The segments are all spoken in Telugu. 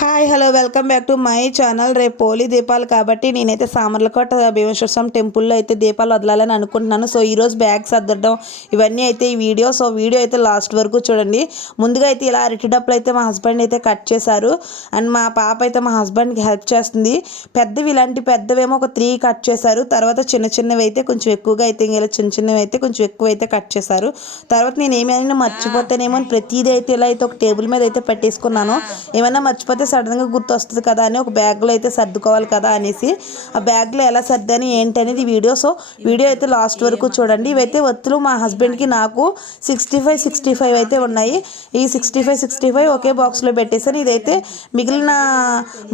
Hi hello welcome back to my channel. రేపు హోలీ దీపాలు కాబట్టి నేనైతే సామర్లకోట భీమేశ్వర స్వామి టెంపుల్లో అయితే దీపాలు వదలాలని అనుకుంటున్నాను. సో ఈరోజు బ్యాగ్ సర్దడం ఇవన్నీ అయితే ఈ వీడియో. సో వీడియో అయితే లాస్ట్ వరకు చూడండి. ముందుగా అయితే ఇలా అరటి డప్పులు అయితే మా హస్బెండ్ అయితే కట్ చేశారు. అండ్ మా పాప అయితే మా హస్బెండ్కి హెల్ప్ చేస్తుంది. పెద్దవి ఇలాంటి పెద్దవేమో ఒక 3 కట్ చేశారు. తర్వాత చిన్న చిన్నవి అయితే కొంచెం ఎక్కువగా అయితే ఇలా చిన్న చిన్నవి అయితే కొంచెం ఎక్కువ అయితే కట్ చేశారు. తర్వాత నేను ఏమైనా మర్చిపోతేనేమో అని ప్రతిదీ అయితే ఇలా అయితే ఒక టేబుల్ మీద అయితే పెట్టేసుకున్నాను. ఏమైనా మర్చిపోతే సడన్గా గుర్తు వస్తుంది కదా అని ఒక బ్యాగ్లో అయితే సర్దుకోవాలి కదా అనేసి ఆ బ్యాగ్లో ఎలా సర్దాను ఏంటి అనేది వీడియో. సో వీడియో అయితే లాస్ట్ వరకు చూడండి. ఇవైతే ఒత్తులు మా హస్బెండ్కి నాకు 65 అయితే ఉన్నాయి. ఈ 65 ఒకే బాక్స్లో పెట్టేశాను. ఇదైతే మిగిలిన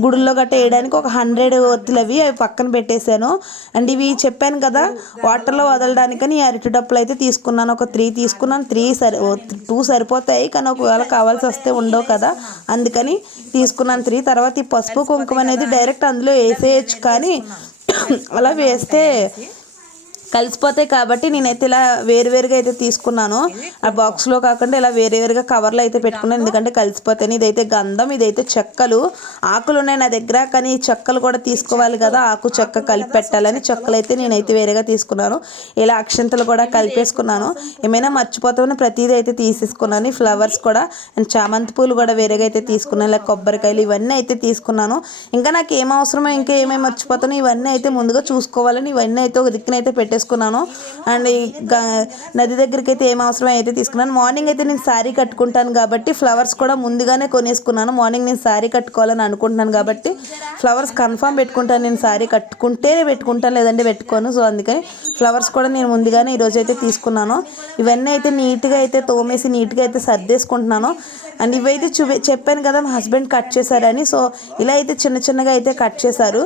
గుడుల్లో గట్ట వేయడానికి ఒక 100 ఒత్తులు అవి పక్కన పెట్టేశాను. అండ్ ఇవి చెప్పాను కదా వాటర్లో వదలడానికని ఈ అరటి డప్పులు అయితే తీసుకున్నాను. ఒక 3 తీసుకున్నాను. 2 సరిపోతాయి కానీ ఒకవేళ కావాల్సి వస్తే ఉండవు కదా అందుకని తీసుకున్నాను 3. తర్వాత ఈ పసుపు కుంకుమ అనేది డైరెక్ట్ అందులో వేసేయచ్చు కానీ అలా వేస్తే కలిసిపోతాయి కాబట్టి నేనైతే ఇలా వేరువేరుగా అయితే తీసుకున్నాను. ఆ బాక్స్లో కాకుండా ఇలా వేరువేరుగా కవర్లో అయితే పెట్టుకున్నాను ఎందుకంటే కలిసిపోతాయి. ఇదైతే గంధం, ఇదైతే చెక్కలు, ఆకులు ఉన్నాయి నా దగ్గర కానీ చెక్కలు కూడా తీసుకోవాలి కదా, ఆకు చెక్క కలిపి పెట్టాలని చెక్కలు అయితే నేనైతే వేరేగా తీసుకున్నాను. ఇలా అక్షంతలు కూడా కలిపేసుకున్నాను. ఏమైనా మర్చిపోతామని ప్రతిదీ అయితే తీసేసుకున్నాను. ఫ్లవర్స్ కూడా అండ్ చామంతి పూలు కూడా వేరేగా అయితే తీసుకున్నాను. ఇలా కొబ్బరికాయలు ఇవన్నీ అయితే తీసుకున్నాను. ఇంకా నాకు ఏం అవసరమో ఇంకా ఏమేమి మర్చిపోతానో ఇవన్నీ అయితే ముందుగా చూసుకోవాలని ఇవన్నీ అయితే ఒక దిక్కునైతే పెట్టేసుకున్నాను. అండ్ నది దగ్గరికి అయితే ఏం అవసరం అయితే తీసుకున్నాను. మార్నింగ్ అయితే నేను శారీ కట్టుకుంటాను కాబట్టి ఫ్లవర్స్ కూడా ముందుగానే కొనేసుకున్నాను. మార్నింగ్ నేను శారీ కట్టుకోవాలని అనుకుంటున్నాను కాబట్టి ఫ్లవర్స్ కన్ఫామ్ పెట్టుకుంటాను. నేను శారీ కట్టుకుంటేనే పెట్టుకుంటాను లేదంటే పెట్టుకోను. సో అందుకని ఫ్లవర్స్ కూడా నేను ముందుగానే ఈరోజు అయితే తీసుకున్నాను. ఇవన్నీ అయితే నీట్గా అయితే తోమేసి నీట్గా అయితే సర్దేసుకుంటున్నాను. అండ్ ఇవైతే చెప్పాను కదా మా హస్బెండ్ కట్ చేశారని. సో ఇలా అయితే చిన్న చిన్నగా అయితే కట్ చేశారు.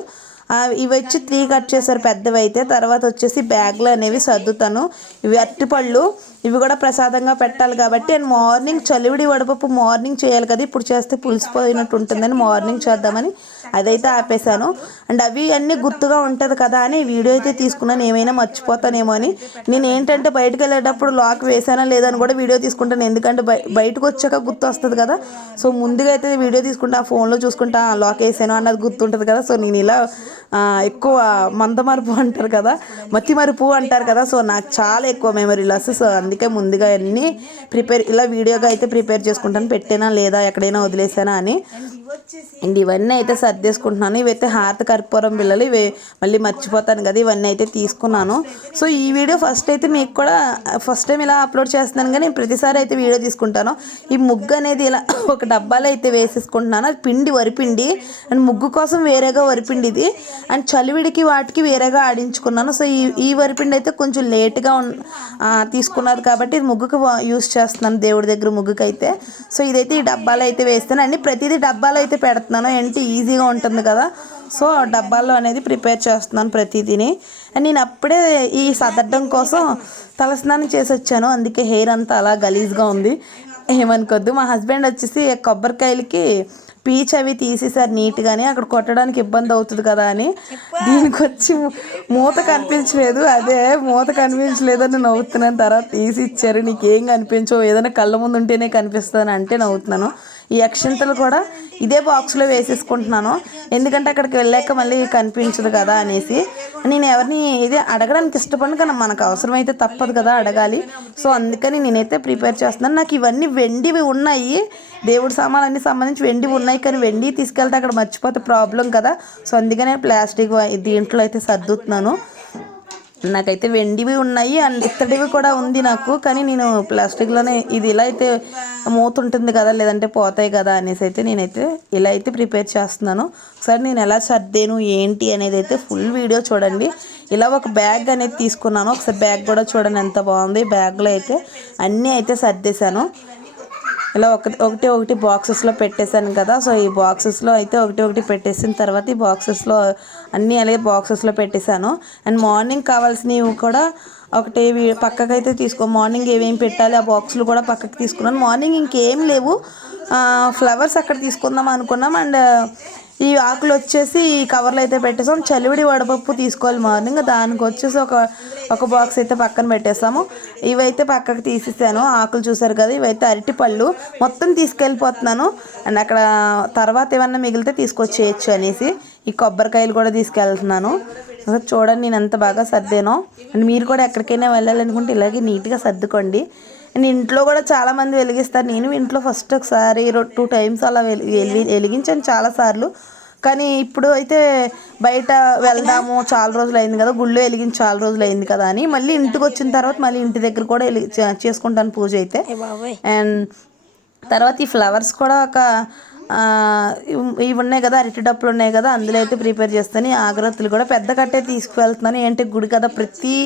ఇవి వచ్చి 3 కట్ చేశారు పెద్దవి అయితే. తర్వాత వచ్చేసి బ్యాగ్లు అనేవి సర్దుతాను. ఇవి అరటిపళ్ళు, ఇవి కూడా ప్రసాదంగా పెట్టాలి కాబట్టి అండ్ మార్నింగ్ చలివిడి వడపప్పు మార్నింగ్ చేయాలి కదా, ఇప్పుడు చేస్తే పులిసిపోయినట్టు ఉంటుందని మార్నింగ్ చేద్దామని అదైతే ఆపేశాను. అండ్ అవి అన్నీ గుర్తుగా ఉంటుంది కదా అని వీడియో అయితే తీసుకున్నాను. ఏమైనా మర్చిపోతానేమో అని. నేను ఏంటంటే బయటకు వెళ్ళేటప్పుడు లాక్ వేసానా లేదని కూడా వీడియో తీసుకుంటాను ఎందుకంటే బయటకు వచ్చాక గుర్తు వస్తుంది కదా. సో ముందుగా అయితే వీడియో తీసుకుంటా ఫోన్లో చూసుకుంటా లాక్ వేసాను అన్నది గుర్తుంటుంది కదా. సో నేను ఇలా ఎక్కువ మందమరుపు అంటారు కదా, మతిమరుపు అంటారు కదా. సో నాకు చాలా ఎక్కువ మెమరీ లాస్. సో అందుకే ముందుగా అన్నీ ఇలా వీడియోగా అయితే ప్రిపేర్ చేసుకుంటాను పెట్టేనా లేదా ఎక్కడైనా వదిలేసానా అని. అండ్ ఇవన్నీ అయితే సర్దేసుకుంటున్నాను. ఇవైతే హారతి కర్పూరం బిళ్ళలు, ఇవి మళ్ళీ మర్చిపోతాను కదా, ఇవన్నీ అయితే తీసుకున్నాను. సో ఈ వీడియో ఫస్ట్ అయితే మీకు కూడా ఫస్ట్ టైం ఇలా అప్లోడ్ చేస్తున్నాను కానీ ప్రతిసారి అయితే వీడియో తీసుకుంటాను. ఈ ముగ్గు అనేది ఇలా ఒక డబ్బాలో అయితే వేసేసుకుంటున్నాను. అది పిండి వరిపిండి అండ్ ముగ్గు కోసం వేరేగా వరిపిండి ఇది అండ్ చలివిడికి వాటికి వేరేగా ఆడించుకున్నాను. సో ఈ వరిపిండి అయితే కొంచెం లేట్గా తీసుకున్నది కాబట్టి ఇది ముగ్గుకు యూస్ చేస్తున్నాను దేవుడి దగ్గర ముగ్గుకి అయితే. సో ఇదైతే ఈ డబ్బాలో అయితే వేస్తాను. అన్ని ప్రతిదీ డబ్బాలో అయితే పెడుతున్నాను ఏంటి ఈజీగా ఉంటుంది కదా. సో డబ్బాల్లో అనేది ప్రిపేర్ చేస్తున్నాను ప్రతిదీని. అండ్ నేను అప్పుడే ఈ సదరడం కోసం తలస్నానం చేసి వచ్చాను. అందుకే హెయిర్ అంతా అలా గలీజ్గా ఉంది ఏమనుకోద్దు. మా హస్బెండ్ వచ్చేసి కొబ్బరికాయలకి పీచ్ అవి తీసేసారు నీట్గానే, అక్కడ కొట్టడానికి ఇబ్బంది అవుతుంది కదా అని. దీనికి వచ్చి మూత కనిపించలేదు, అదే మూత కనిపించలేదని నవ్వుతున్నాను. తర్వాత తీసి ఇచ్చారు. నీకేం కనిపించవు ఏదైనా కళ్ళ ముందు ఉంటేనే కనిపిస్తాను అంటే నవ్వుతున్నాను. ఈ అక్షంతలు కూడా ఇదే బాక్స్లో వేసేసుకుంటున్నాను ఎందుకంటే అక్కడికి వెళ్ళాక మళ్ళీ కనిపించదు కదా అనేసి. నేను ఎవరిని ఇది అడగడానికి ఇష్టపడను కానీ మనకు అవసరమైతే తప్పదు కదా అడగాలి. సో అందుకని నేనైతే ప్రిపేర్ చేస్తున్నాను. నాకు ఇవన్నీ వెండివి ఉన్నాయి, దేవుడి సామాన్లన్నీ సంబంధించి వెండివి ఉన్నాయి కానీ వెండి తీసుకెళ్తే అక్కడ మర్చిపోతే ప్రాబ్లం కదా. సో అందుకనే ప్లాస్టిక్ దీంట్లో అయితే సర్దుతున్నాను. నాకైతే వెండివి ఉన్నాయి అండ్ ఇత్తడివి కూడా ఉంది నాకు కానీ నేను ప్లాస్టిక్లోనే ఇది ఇలా అయితే మూత ఉంటుంది కదా లేదంటే పోతాయి కదా అనేసి అయితే నేనైతే ఇలా అయితే ప్రిపేర్ చేస్తున్నాను. ఒకసారి నేను ఎలా సర్దేను ఏంటి అనేది అయితే ఫుల్ వీడియో చూడండి. ఇలా ఒక బ్యాగ్ అనేది తీసుకున్నాను. ఒకసారి బ్యాగ్ కూడా చూడండి ఎంత బాగుంది. బ్యాగ్లో అయితే అన్నీ అయితే సర్దేశాను. ఇలా ఒకటి బాక్సెస్లో పెట్టేశాను కదా. సో ఈ బాక్సెస్లో అయితే ఒకటి పెట్టేసిన తర్వాత ఈ బాక్సెస్లో అన్నీ అలాగే బాక్సెస్లో పెట్టేశాను. అండ్ మార్నింగ్ కావాల్సినవి కూడా ఒకటి పక్కకైతే మార్నింగ్ ఏమేమి పెట్టాలి ఆ బాక్సులు కూడా పక్కకి తీసుకున్నాను. మార్నింగ్ ఇంకేం లేవు, ఫ్లవర్స్ అక్కడ తీసుకుందాం అనుకున్నాం. అండ్ ఈ ఆకులు వచ్చేసి ఈ కవర్లో అయితే పెట్టేసాం. చలివిడి వడపప్పు తీసుకోవాలి మార్నింగ్, దానికి వచ్చేసి ఒక బాక్స్ అయితే పక్కన పెట్టేసాము. ఇవైతే పక్కకు తీసేసాను. ఆకులు చూసారు కదా, ఇవైతే అరటిపళ్ళు మొత్తం తీసుకెళ్ళిపోతున్నాను. అండ్ అక్కడ తర్వాత ఏమన్నా మిగిలితే తీసుకొచ్చేయచ్చు అనేసి ఈ కొబ్బరికాయలు కూడా తీసుకెళ్తున్నాను. చూడండి నేను ఎంత బాగా సర్దానో. అండ్ మీరు కూడా ఎక్కడికైనా వెళ్ళాలనుకుంటే ఇలాగే నీట్గా సర్దుకోండి. అండ్ ఇంట్లో కూడా చాలామంది వెలిగిస్తారు. నేను ఇంట్లో ఫస్ట్ ఒకసారి 2 టైమ్స్ అలా వెలిగించాను చాలాసార్లు. కానీ ఇప్పుడు అయితే బయట వెళ్దాము, చాలా రోజులు అయింది కదా, గుళ్ళో వెలిగించి చాలా రోజులు అయింది కదా అని మళ్ళీ ఇంటికి వచ్చిన తర్వాత మళ్ళీ ఇంటి దగ్గర కూడా చేసుకుంటాను పూజ అయితే. అండ్ తర్వాత ఈ ఫ్లవర్స్ కూడా ఇవి ఉన్నాయి కదా, అరటి డప్పులు ఉన్నాయి కదా, అందులో అయితే ప్రిపేర్ చేస్తాను. ఆగరత్తులు కూడా పెద్ద కట్టే తీసుకువెళ్తున్నాను. ఏంటి గుడి కదా, ప్రతి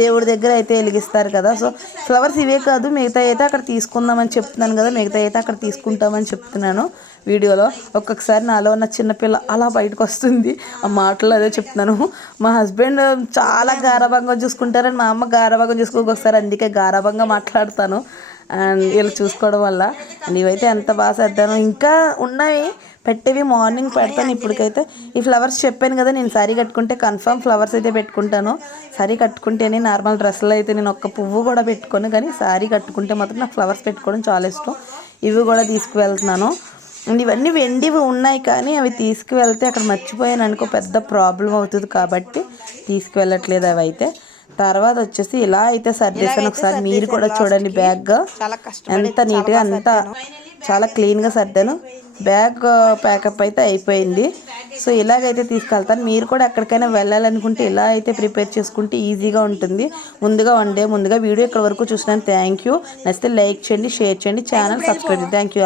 దేవుడి దగ్గర అయితే వెలిగిస్తారు కదా. సో ఫ్లవర్స్ ఇవే కాదు, మిగతా అయితే అక్కడ తీసుకుందామని చెప్తున్నాను కదా, మిగతా అయితే అక్కడ తీసుకుంటామని చెప్తున్నాను వీడియోలో. ఒక్కొక్కసారి నాలో ఉన్న చిన్నపిల్ల అలా బయటకు వస్తుంది, ఆ మాటలు అదే చెప్తున్నాను. మా హస్బెండ్ చాలా గారాబంగా చూసుకుంటారని మా అమ్మ గారాబంగా చూసుకోకొకసారి, అందుకే గారాబంగా మాట్లాడతాను అండ్ వీళ్ళు చూసుకోవడం వల్ల. అండ్ ఇవైతే ఎంత బాగా సర్దాను. ఇంకా ఉన్నాయి పెట్టేవి, మార్నింగ్ పెడతాను. ఇప్పటికైతే ఈ ఫ్లవర్స్ చెప్పాను కదా, నేను సారీ కట్టుకుంటే కన్ఫర్మ్ ఫ్లవర్స్ అయితే పెట్టుకుంటాను. సారీ కట్టుకుంటేనే, నార్మల్ డ్రెస్సులో అయితే నేను ఒక్క పువ్వు కూడా పెట్టుకోను, కానీ సారీ కట్టుకుంటే మాత్రం నాకు ఫ్లవర్స్ పెట్టుకోవడం చాలా ఇష్టం. ఇవి కూడా తీసుకువెళ్తున్నాను. అండ్ ఇవన్నీ వెండివి ఉన్నాయి, కానీ అవి తీసుకువెళ్తే అక్కడ మర్చిపోయాను అనుకో పెద్ద ప్రాబ్లం అవుతుంది, కాబట్టి తీసుకువెళ్ళట్లేదు అవి అయితే. తర్వాత వచ్చేసి ఇలా అయితే సర్దేశాను. ఒకసారి మీరు కూడా చూడండి బ్యాగ్ ఎంత నీట్గా, అంత చాలా క్లీన్గా సర్దాను. బ్యాగ్ ప్యాకప్ అయితే అయిపోయింది. సో ఇలాగైతే తీసుకెళ్తాను. మీరు కూడా ఎక్కడికైనా వెళ్ళాలనుకుంటే ఇలా అయితే ప్రిపేర్ చేసుకుంటే ఈజీగా ఉంటుంది. ముందుగా వన్ డే ముందుగా వీడియో ఇక్కడ వరకు చూసినాను. Thank you. నచ్చితే లైక్ చేయండి, షేర్ చేయండి, ఛానల్ సబ్స్క్రైబ్ చేయండి. Thank you.